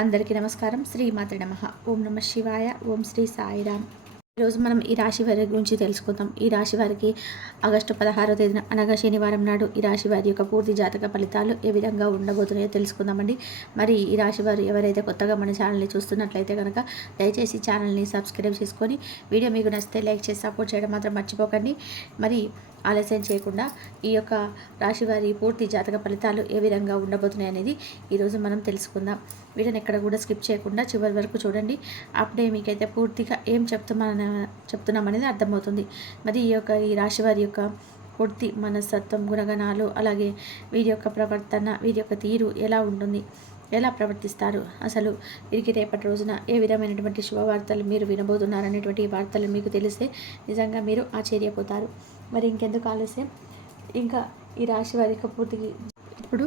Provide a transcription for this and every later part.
అందరికీ నమస్కారం. శ్రీమాత్రే నమః. ఓం నమ శివాయ. ఓం శ్రీ సాయిరామ్. ఈరోజు మనం ఈ రాశి వారి గురించి తెలుసుకుందాం. ఈ రాశి వారికి ఆగస్టు 16వ తేదీన అనగా శనివారం నాడు ఈ రాశి వారి యొక్క పూర్తి జాతక ఫలితాలు ఏ విధంగా ఉండబోతున్నాయో తెలుసుకుందామండి. మరి ఈ రాశి వారు ఎవరైతే కొత్తగా మన ఛానల్ని చూస్తున్నట్లయితే కనుక దయచేసి ఛానల్ని సబ్స్క్రైబ్ చేసుకొని వీడియో మీకు నచ్చితే లైక్ చేసి సపోర్ట్ చేయడం మాత్రం మర్చిపోకండి. మరి ఆలస్యం చేయకుండా ఈ యొక్క రాశి వారి పూర్తి జాతక ఫలితాలు ఏ విధంగా ఉండబోతున్నాయి అనేది ఈరోజు మనం తెలుసుకుందాం. వీడియోని ఎక్కడ కూడా స్కిప్ చేయకుండా చివరి వరకు చూడండి. అప్పుడే మీకైతే పూర్తిగా ఏం చెప్తున్నాం అనేది అర్థమవుతుంది. మరి ఈ రాశి వారి యొక్క పూర్తి మనస్తత్వం, గుణగణాలు, అలాగే వీరి యొక్క ప్రవర్తన, వీరి యొక్క తీరు ఎలా ఉంటుంది, ఎలా ప్రవర్తిస్తారు, అసలు వీరికి రేపటి రోజున ఏ విధమైనటువంటి శుభవార్తలు మీరు వినబోతున్నారనేటువంటి వార్తలు మీకు తెలిస్తే నిజంగా మీరు ఆశ్చర్యపోతారు. మరి ఇంకెందుకు ఆలస్యం, ఇంకా ఈ రాశి వారికి ఇప్పుడు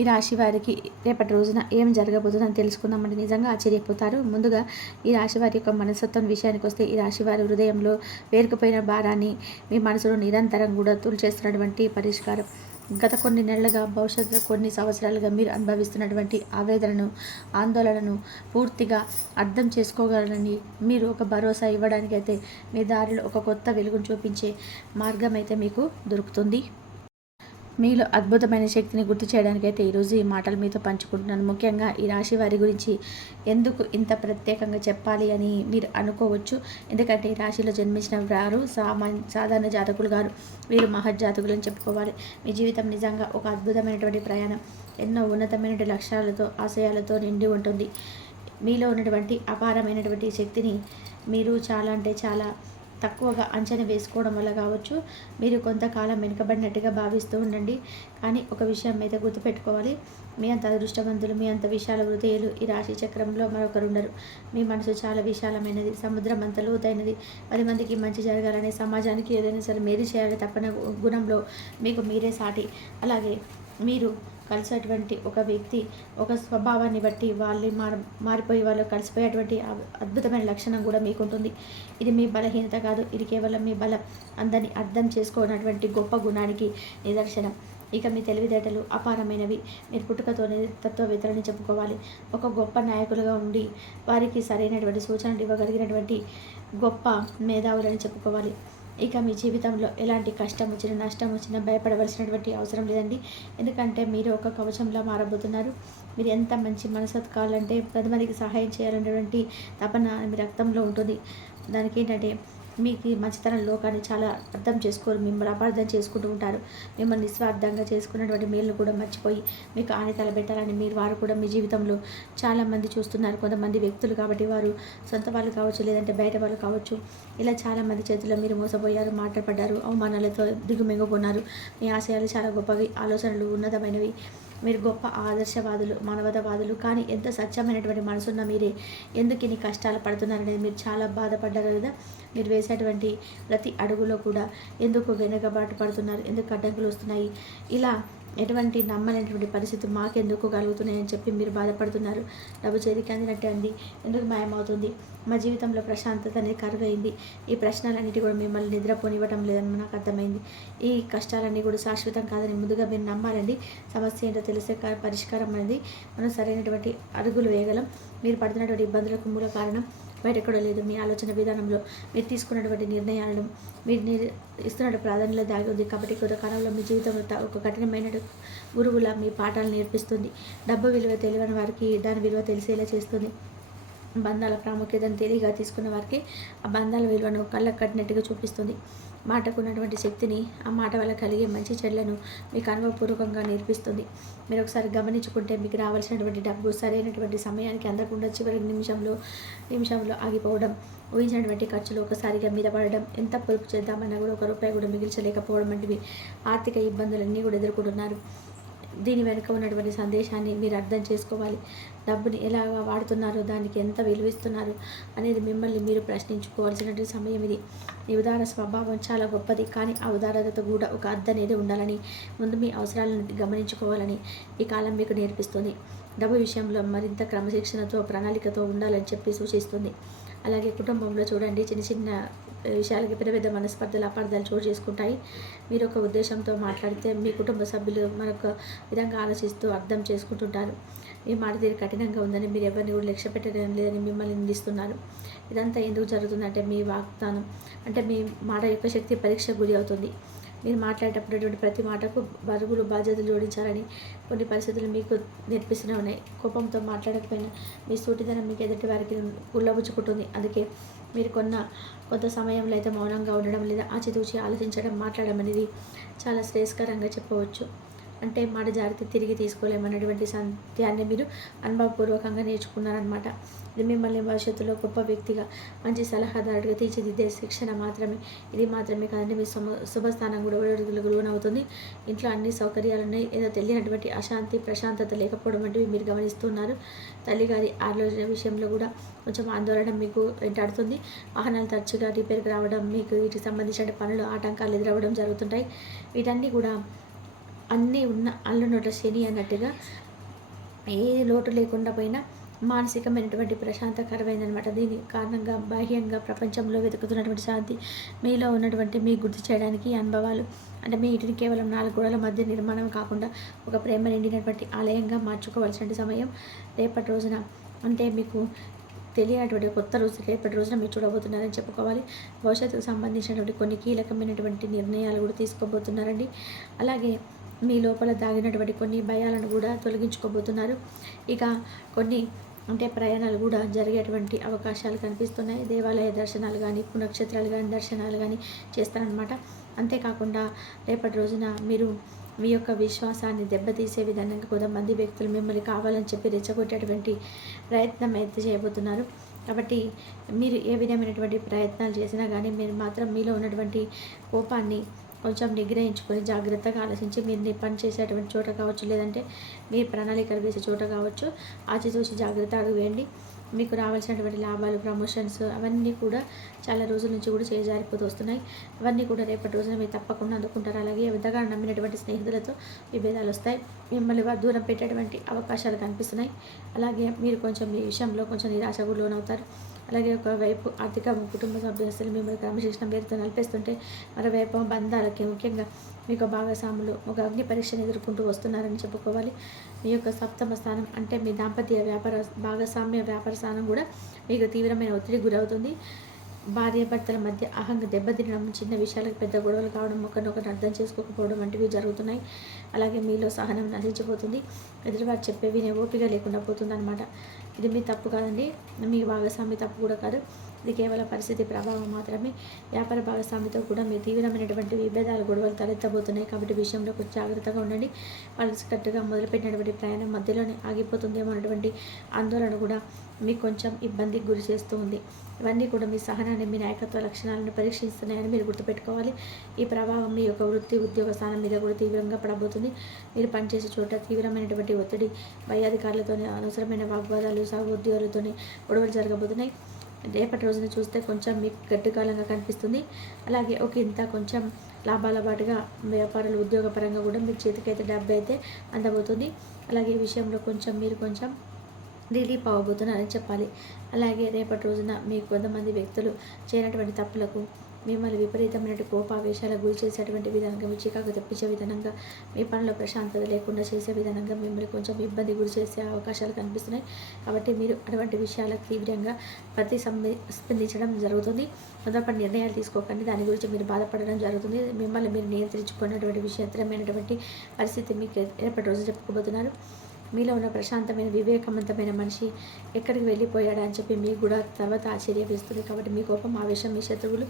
ఈ రాశి వారికి రేపటి రోజున ఏం జరగబోతుందని తెలుసుకుందామంటే నిజంగా ఆశ్చర్యపోతారు. ముందుగా ఈ రాశి వారి యొక్క మనస్తత్వం విషయానికి వస్తే, ఈ రాశి వారి హృదయంలో పేరుకుపోయిన భారాన్ని మీ మనసులో నిరంతరం కూడా తుల్చేస్తున్నటువంటి పరిష్కారం. గత కొన్ని నెలలుగా, భవిష్యత్తులో కొన్ని సంవత్సరాలుగా మీరు అనుభవిస్తున్నటువంటి ఆవేదనను, ఆందోళనను పూర్తిగా అర్థం చేసుకోగలరని మీరు ఒక భరోసా ఇవ్వడానికైతే మీ దారిలో ఒక కొత్త వెలుగును చూపించే మార్గం అయితే మీకు దొరుకుతుంది. మీలో అద్భుతమైన శక్తిని గుర్తు చేయడానికైతే ఈరోజు ఈ మాటలు మీతో పంచుకుంటున్నాను. ముఖ్యంగా ఈ రాశి వారి గురించి ఎందుకు ఇంత ప్రత్యేకంగా చెప్పాలి అని మీరు అనుకోవచ్చు. ఎందుకంటే ఈ రాశిలో జన్మించిన వారు సాధారణ జాతకులు గారు, వీరు మహజ్జాతకులు అని చెప్పుకోవాలి. మీ జీవితం నిజంగా ఒక అద్భుతమైనటువంటి ప్రయాణం. ఎన్నో ఉన్నతమైనటువంటి లక్ష్యాలతో, ఆశయాలతో నిండి ఉంటుంది. మీలో ఉన్నటువంటి అపారమైనటువంటి శక్తిని మీరు చాలా తక్కువగా అంచనా వేసుకోవడం వల్ల కావచ్చు, మీరు కొంతకాలం వెనుకబడినట్టుగా భావిస్తూ ఉండండి. కానీ ఒక విషయం అయితే గుర్తుపెట్టుకోవాలి, మీ అంత అదృష్టవంతులు, మీ అంత విశాల హృదయాలు ఈ రాశి చక్రంలో మరొకరు ఉండరు. మీ మనసు చాలా విశాలమైనది, సముద్రం అంత లోతైనది. 10 మందికి మంచి జరగాలనే, సమాజానికి ఏదైనా సరే మేలు చేయాలి తప్పన గుణంలో మీకు మీరే సాటి. అలాగే మీరు కలిసేటువంటి ఒక వ్యక్తి ఒక స్వభావాన్ని బట్టి వాళ్ళు మారిపోయి వాళ్ళు కలిసిపోయేటువంటి అద్భుతమైన లక్షణం కూడా మీకుంటుంది. ఇది మీ బలహీనత కాదు, ఇది కేవలం మీ బలం. అందరినీ అర్థం చేసుకోనటువంటి గొప్ప గుణానికి నిదర్శనం. ఇక మీ తెలివితేటలు అపారమైనవి. మీరు పుట్టుకతోనే తత్వవేత్తలని చెప్పుకోవాలి. ఒక గొప్ప నాయకులుగా ఉండి వారికి సరైనటువంటి సూచనలు ఇవ్వగలిగినటువంటి గొప్ప మేధావులని చెప్పుకోవాలి. ఇక మీ జీవితంలో ఎలాంటి కష్టం వచ్చినా, నష్టం వచ్చినా భయపడవలసినటువంటి అవసరం లేదండి. ఎందుకంటే మీరు ఒక కవచంలా మారబోతున్నారు. మీరు ఎంత మంచి మనసత్కాలంటే 10 మందికి సహాయం చేయాలనేటువంటి తపన మీ రక్తంలో ఉంటుంది. దానికి ఏంటంటే మీకు మంచితనం లోకాన్ని చాలా అర్థం చేసుకోరు, మిమ్మల్ని అపార్థం చేసుకుంటూ ఉంటారు. మిమ్మల్ని నిస్వార్థంగా చేసుకున్నటువంటి మేలును కూడా మర్చిపోయి మీకు ఆని తలబెట్టాలని వారు కూడా మీ జీవితంలో చాలామంది చూస్తున్నారు. కొంతమంది వ్యక్తులు కాబట్టి, వారు సొంత వాళ్ళు కావచ్చు, లేదంటే బయట వాళ్ళు కావచ్చు, ఇలా చాలామంది చేతుల్లో మీరు మోసపోయారు, మాట్లాడపడ్డారు, అవమానాలతో దిగుమింగుకున్నారు. మీ ఆశయాలు చాలా గొప్పవి, ఆలోచనలు ఉన్నతమైనవి. మీరు గొప్ప ఆదర్శవాదులు, మానవతావాదులు. కానీ ఎంత స్వచ్ఛమైనటువంటి మనసున్న మీరే ఎందుకు ఇన్ని కష్టాలు పడుతున్నారనేది మీరు చాలా బాధపడ్డారు కదా. మీరు వేసేటువంటి ప్రతి అడుగులో కూడా ఎందుకు వెనుకబాటు పడుతున్నారు, ఎందుకు అడ్డంకులు వస్తున్నాయి, ఇలా ఎటువంటి నమ్మలేనటువంటి పరిస్థితి మాకెందుకు కలుగుతున్నాయని చెప్పి మీరు బాధపడుతున్నారు. డబ్బు చేతికి అందినట్టే అంది, ఎందుకు మాయమవుతుంది, మా జీవితంలో ప్రశాంతత అనేది కరువైంది. ఈ ప్రశ్నలన్నిటి కూడా మిమ్మల్ని నిద్రపోనివ్వటం లేదని నాకు అర్థమైంది. ఈ కష్టాలన్నీ కూడా శాశ్వతం కాదని ముందుగా మీరు నమ్మాలండి. సమస్య ఏంటో తెలిసే పరిష్కారం అనేది మనం సరైనటువంటి అడుగులు వేయగలం. మీరు పడుతున్నటువంటి ఇబ్బందులకు మూల కారణం బయట ఎక్కడో లేదు, మీ ఆలోచన విధానంలో, మీరు తీసుకున్నటువంటి నిర్ణయాలను, మీరు ఇస్తున్న ప్రాధాన్యత దాగి ఉంది. కాబట్టి కొంతకాలంలో మీ జీవితంలో ఒక కఠినమైన గురువులా మీ పాఠాలు నేర్పిస్తుంది. డబ్బు విలువ తెలియని వారికి దాని విలువ తెలిసేలా చేస్తుంది. బంధాల ప్రాముఖ్యతను తెలియగా తీసుకున్న వారికి ఆ బంధాల విలువను కళ్ళకు కట్టినట్టుగా చూపిస్తుంది. మాటకున్నటువంటి శక్తిని, ఆ మాట వల్ల కలిగే మంచి చెడ్లను మీకు అనుభవపూర్వకంగా నేర్పిస్తుంది. మీరు ఒకసారి గమనించుకుంటే మీకు రావాల్సినటువంటి డబ్బు సరైనటువంటి సమయానికి అందకుండా చివరి నిమిషంలో ఆగిపోవడం, ఊహించినటువంటి ఖర్చులు ఒకసారిగా మీద పడడం, ఎంత పొదుపు చేద్దామన్నా కూడా 1 రూపాయి కూడా మిగిల్చలేకపోవడం వంటివి ఆర్థిక ఇబ్బందులన్నీ కూడా ఎదుర్కొంటున్నారు. దీని వెనుక ఉన్నటువంటి సందేశాన్ని మీరు అర్థం చేసుకోవాలి. డబ్బుని ఎలా వాడుతున్నారో, దానికి ఎంత విలువిస్తున్నారు అనేది మిమ్మల్ని మీరు ప్రశ్నించుకోవాల్సినటువంటి సమయం ఇది. ఈ ఉదార స్వభావం చాలా గొప్పది, కానీ ఆ ఉదారతతో కూడా ఒక అర్థం అనేది ఉండాలని, ముందు మీ అవసరాలను గమనించుకోవాలని ఈ కాలం మీకు నేర్పిస్తుంది. డబ్బు విషయంలో మరింత క్రమశిక్షణతో, ప్రణాళికతో ఉండాలని చెప్పి సూచిస్తుంది. అలాగే కుటుంబంలో చూడండి, చిన్న చిన్న విషయాలకి పెద్ద మనస్పర్ధలు, అపార్థాలు చోటు చేసుకుంటాయి. మీరు ఒక ఉద్దేశంతో మాట్లాడితే మీ కుటుంబ సభ్యులు మరొక విధంగా ఆలోచిస్తూ అర్థం చేసుకుంటుంటారు. మీ మాట తీరు కఠినంగా ఉందని, మీరు ఎవరిని కూడా లక్ష్య పెట్టడం లేదని మిమ్మల్ని నిందిస్తున్నారు. ఇదంతా ఎందుకు జరుగుతుందంటే మీ వాగ్దానం అంటే మీ మాట యొక్క శక్తి పరీక్షకు గురి అవుతుంది. మీరు మాట్లాడేటప్పుడు ప్రతి మాటకు బరువులు బాధ్యతలు జోడించాలని కొన్ని పరిస్థితులు మీకు నేర్పిస్తూనే ఉన్నాయి. కోపంతో మాట్లాడకపోయినా మీ సూటిదనం మీకు ఎదుటి వారికి ఉల్లబుచ్చుకుంటుంది. అందుకే మీరు కొంత సమయంలో అయితే మౌనంగా ఉండడం లేదా ఆచితూచి ఆలోచించడం, మాట్లాడడం అనేది చాలా శ్రేయస్కరంగా చెప్పవచ్చు. అంటే మాట జాగ్రత్త తిరిగి తీసుకోలేమన్నటువంటి సత్యాన్ని మీరు అనుభవపూర్వకంగా నేర్చుకున్నారనమాట. ఇది మిమ్మల్ని భవిష్యత్తులో గొప్ప వ్యక్తిగా, మంచి సలహాదారుడిగా తీర్చిదిద్దే శిక్షణ మాత్రమే. ఇది మాత్రమే కాదండి, మీ శుభస్థానం కూడా ఒడిదుడుకులకు లోనవుతుంది. ఇంట్లో అన్ని సౌకర్యాలు ఉన్నాయి, ఏదో తెలియనటువంటి అశాంతి, ప్రశాంతత లేకపోవడం వంటివి మీరు గమనిస్తున్నారు. తల్లిగారి ఆలోచన విషయంలో కూడా కొంచెం ఆందోళన మీకు వెంటాడుతుంది. వాహనాలు తరచుగా రిపేర్కి రావడం, మీకు వీటికి సంబంధించిన పనులు ఆటంకాలు ఎదురవ్వడం జరుగుతుంటాయి. వీటన్నీ కూడా అన్నీ ఉన్న అల్లు నోట్ల శని అన్నట్టుగా ఏ లోటు లేకుండా పోయినా మానసికమైనటువంటి ప్రశాంతకరమైనమాట. దీని కారణంగా బాహ్యంగా ప్రపంచంలో వెతుకుతున్నటువంటి శాంతి మీలో ఉన్నటువంటి మీ గుర్తు చేయడానికి అనుభవాలు అంటే మీ ఇంటిని కేవలం 4 గోడల మధ్య నిర్మాణం కాకుండా ఒక ప్రేమ నిండినటువంటి ఆలయంగా మార్చుకోవాల్సిన సమయం రేపటి రోజున. అంటే మీకు తెలియనటువంటి కొత్త రోజు రేపటి రోజున మీరు చూడబోతున్నారని చెప్పుకోవాలి. భవిష్యత్తుకు సంబంధించినటువంటి కొన్ని కీలకమైనటువంటి నిర్ణయాలు కూడా తీసుకోబోతున్నారండి. అలాగే మీ లోపల దాగినటువంటి కొన్ని భయాలను కూడా తొలగించుకోబోతున్నారు. ఇక కొన్ని అంటే ప్రయాణాలు కూడా జరిగేటువంటి అవకాశాలు కనిపిస్తున్నాయి. దేవాలయ దర్శనాలు కానీ, పుణ్యక్షేత్రాలు కానీ, దర్శనాలు కానీ చేస్తారనమాట. అంతేకాకుండా రేపటి రోజున మీరు మీ యొక్క విశ్వాసాన్ని దెబ్బతీసే విధంగా కొంతమంది వ్యక్తులు మిమ్మల్ని కావాలని చెప్పి రెచ్చగొట్టేటువంటి ప్రయత్నం అయితే చేయబోతున్నారు. కాబట్టి మీరు ఏ విధమైనటువంటి ప్రయత్నాలు చేసినా కానీ మీరు మాత్రం మీలో ఉన్నటువంటి కోపాన్ని కొంచెం నిగ్రహించుకొని జాగ్రత్తగా ఆలోచించి మీరు పని చేసేటువంటి చోట కావచ్చు, లేదంటే మీ ప్రణాళికలు వేసే చోట కావచ్చు, ఆచితూచి జాగ్రత్త అడుగు వేయండి. మీకు రావాల్సినటువంటి లాభాలు, ప్రమోషన్స్ అవన్నీ కూడా చాలా రోజుల నుంచి కూడా చేజారిపోతూ వస్తున్నాయి. అవన్నీ కూడా రేపటి రోజున మీరు తప్పకుండా అందుకుంటారు. అలాగే ఎంతగా నమ్మినటువంటి స్నేహితులతో విభేదాలు వస్తాయి. మిమ్మల్ని దూరం పెట్టేటువంటి అవకాశాలు కనిపిస్తున్నాయి. అలాగే మీరు కొంచెం ఈ విషయంలో కొంచెం నిరాశకు లోనవుతారు. అలాగే ఒకవైపు ఆర్థిక కుటుంబ సభ్యులు మిమ్మల్ని క్రమశిక్షణ పేరుతో నలిపేస్తుంటే, మరోవైపు బంధాలకి ముఖ్యంగా మీకు భాగస్వాములు ఒక అగ్ని పరీక్షను ఎదుర్కొంటూ వస్తున్నారని చెప్పుకోవాలి. మీ యొక్క సప్తమ స్థానం అంటే మీ దాంపత్య భాగస్వామ్య వ్యాపార స్థానం కూడా మీకు తీవ్రమైన ఒత్తిడికి గురవుతుంది. భార్యాభర్తల మధ్య అహంగా దెబ్బతినడం, చిన్న విషయాలకు పెద్ద గొడవలు కావడం, ఒకరినొకరు అర్థం చేసుకోకపోవడం వంటివి జరుగుతున్నాయి. అలాగే మీలో సహనం నశించిపోతుంది. ఎదురువారు చెప్పే వినే ఓపిక లేకుండా పోతుంది అనమాట. ఇది మీ తప్పు కాదండి, మీ భాగస్వామి తప్పు కూడా కాదు. ఇది కేవలం పరిస్థితి ప్రభావం మాత్రమే. వ్యాపార భాగస్వామితో కూడా మీ తీవ్రమైనటువంటి విభేదాలు, గొడవలు తలెత్తబోతున్నాయి. కాబట్టి విషయంలో కొంచెం జాగ్రత్తగా ఉండండి. కలిసికట్టుగా మొదలుపెట్టినటువంటి ప్రయాణం మధ్యలోనే ఆగిపోతుందేమో అన్నటువంటి ఆందోళన కూడా మీకు కొంచెం ఇబ్బందికి గురి చేస్తూ ఉంది. ఇవన్నీ కూడా మీ సహనాన్ని, మీ నాయకత్వ లక్షణాలను పరీక్షిస్తున్నాయని మీరు గుర్తుపెట్టుకోవాలి. ఈ ప్రభావం మీ యొక్క వృత్తి, ఉద్యోగ స్థానం మీద కూడా తీవ్రంగా పడబోతుంది. మీరు పనిచేసే చోట తీవ్రమైనటువంటి ఒత్తిడి, పై అధికారులతోనే అనవసరమైన వాగ్వాదాలు, సహోద్యోగులతోనే గొడవలు జరగబోతున్నాయి. రేపటి రోజున చూస్తే కొంచెం మీకు గడ్డుకాలంగా కనిపిస్తుంది. అలాగే ఒక ఇంత కొంచెం లాభాల పాటుగా వ్యాపారాలు, ఉద్యోగపరంగా కూడా మీ చేతికైతే డబ్బు అయితే అందబోతుంది. అలాగే ఈ విషయంలో మీరు కొంచెం రిలీఫ్ అవ్వబోతున్నారని చెప్పాలి. అలాగే రేపటి రోజున మీకు కొంతమంది వ్యక్తులు చేయనటువంటి తప్పులకు మిమ్మల్ని విపరీతమైన కోపావేశాలకు గురి చేసేటువంటి విధంగా, మీ చికాకు తెప్పించే విధంగా, మీ పనిలో ప్రశాంతత లేకుండా చేసే విధంగా మిమ్మల్ని కొంచెం ఇబ్బంది గురి చేసే అవకాశాలు కనిపిస్తున్నాయి. కాబట్టి మీరు అటువంటి విషయాలకు తీవ్రంగా స్పందించడం జరుగుతుంది. తొందరపడి నిర్ణయాలు తీసుకోకండి. దాని గురించి మీరు బాధపడడం జరుగుతుంది. మిమ్మల్ని మీరు నియంత్రించుకున్నటువంటి విషయమైన పరిస్థితి మీకు రేపటి రోజు చెప్పుకోబోతున్నారు. మీలో ఉన్న ప్రశాంతమైన, వివేకవంతమైన మనిషి ఎక్కడికి వెళ్ళిపోయాడా అని చెప్పి మీకు కూడా తర్వాత ఆశ్చర్య వేస్తుంది. కాబట్టి మీ కోపం, ఆవేశం, మీ శత్రువులు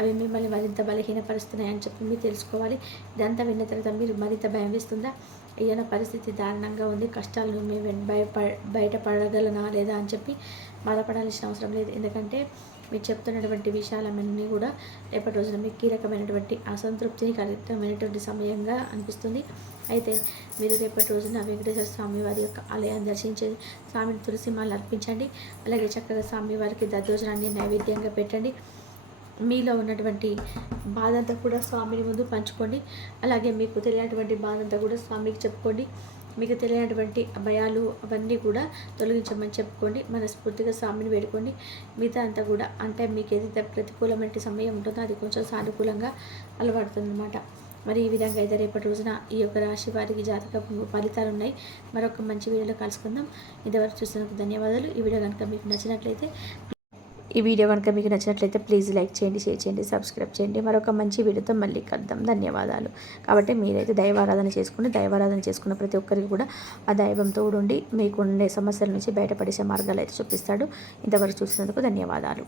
అవి మిమ్మల్ని మరింత బలహీనపరుస్తున్నాయని చెప్పి మీరు తెలుసుకోవాలి. ఇదంతా విన్న తర్వాత మీరు మరింత భయం వేస్తుందా? ఏదైనా పరిస్థితి దారుణంగా ఉంది, కష్టాలను మేము బయటపడగలనా లేదా అని చెప్పి బాధపడాల్సిన అవసరం లేదు. ఎందుకంటే మీరు చెప్తున్నటువంటి విషయాలన్నీ కూడా రేపటి రోజున మీకు కీలకమైనటువంటి అసంతృప్తిని కలిగినటువంటి సమయంగా అనిపిస్తుంది. అయితే మీరు రేపటి రోజున వెంకటేశ్వర స్వామి వారి యొక్క ఆలయాన్ని దర్శించి స్వామిని తులసిమాలను అర్పించండి. అలాగే చక్కగా స్వామి వారికి దద్దోజనాన్ని నైవేద్యంగా పెట్టండి. మీలో ఉన్నటువంటి బాధంతా కూడా స్వామిని ముందు పంచుకోండి. అలాగే మీకు తెలియనటువంటి బాధంతా కూడా స్వామికి చెప్పుకోండి. మీకు తెలియనటువంటి భయాలు అవన్నీ కూడా తొలగించమని చెప్పుకోండి. మనస్ఫూర్తిగా స్వామిని వేడుకోండి. మిగతా అంతా కూడా అంటే మీకు ఏదైతే ప్రతికూలమైన సమయం ఉంటుందో అది కొంచెం సానుకూలంగా అలవాడుతుంది అన్నమాట. మరి ఈ విధంగా అయితే రేపటి రోజున ఈ యొక్క రాశి వారికి జాతక ఫలితాలు ఉన్నాయి. మరొక మంచి వీడియోలో కలుసుకుందాం. ఇంతవరకు చూసినందుకు ధన్యవాదాలు. ఈ వీడియో కనుక మీకు నచ్చినట్లయితే ప్లీజ్ లైక్ చేయండి, షేర్ చేయండి, సబ్స్క్రైబ్ చేయండి. మరొక మంచి వీడియోతో మళ్ళీ కలుద్దాం. ధన్యవాదాలు. కాబట్టి మీరైతే దైవారాధన చేసుకున్న ప్రతి ఒక్కరికి కూడా ఆ దైవం తోడుండి మీకు ఉండే సమస్యల నుంచి బయటపడేసే మార్గాలు అయితే చూపిస్తాడు. ఇంతవరకు చూసినందుకు ధన్యవాదాలు.